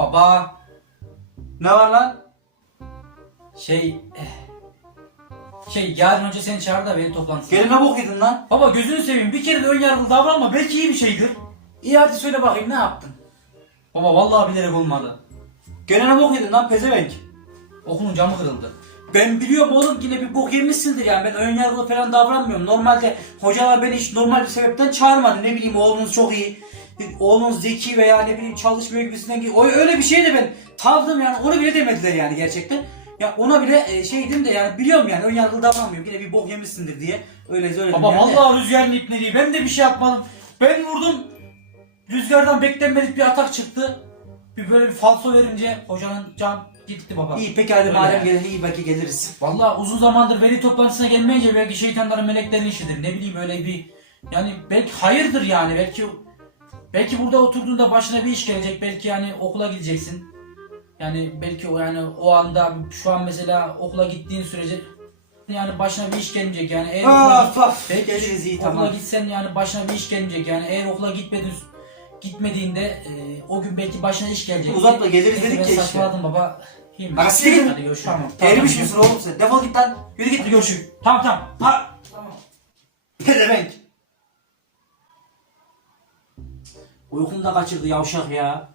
Baba Ne var lan? şey eh, şey yarın önce seni çağır da beni toplantısına. Gelin ne bok yedin lan? Baba gözünü seveyim bir kere de ön yargılı davranma belki iyi bir şeydir. İyi hadi söyle bakayım ne yaptın? Baba vallahi bilerek olmadı. Gene ne bok yedin lan pezevenk? Okulun camı kırıldı. Ben biliyorum oğlum yine bir bok yemişsindir yani ben ön yargılı falan davranmıyorum. Normalde hocalar beni hiç normal bir sebepten çağırmadı. Ne bileyim oğlunuz çok iyi, oğlunuz zeki veya ne bileyim çalışmıyor gibisinden. gibi. O öyle bir şey de ben tavdım yani onu bile demediler yani gerçekten. Ya ona bile e, şeydim de yani biliyorum yani ön yargılı davranmıyorum. Yine bir bok yemişsindir diye öyle söyledim Baba yani. vallahi rüzgarın ipneliği ben de bir şey yapmadım. Ben vurdum. Rüzgardan beklenmedik bir atak çıktı. Bir böyle bir falso verince hocanın cam gitti baba. İyi peki hadi Öyle madem gelir iyi belki geliriz. Vallahi uzun zamandır veli toplantısına gelmeyince belki şeytanların meleklerin işidir. Ne bileyim öyle bir yani belki hayırdır yani belki belki burada oturduğunda başına bir iş gelecek. Belki yani okula gideceksin. Yani belki o yani o anda şu an mesela okula gittiğin sürece yani başına bir iş gelmeyecek yani eğer okula Of of Belki geliriz iyi okula tamam. gitsen yani başına bir iş gelmeyecek yani eğer okula gitmedin gitmediğinde e, o gün belki başına iş gelecek. Uzatma, geliriz dedik ya işte. saçmaladım baba. Mi? Bak siktir git. Hadi görüşürüz. Tamam. Erimiş misin oğlum sen? Defol git lan. Yürü git. Hadi görüşürüz. Tamam tamam. Ha. Tamam. Pezevenk. Uykumu da kaçırdı yavşak ya.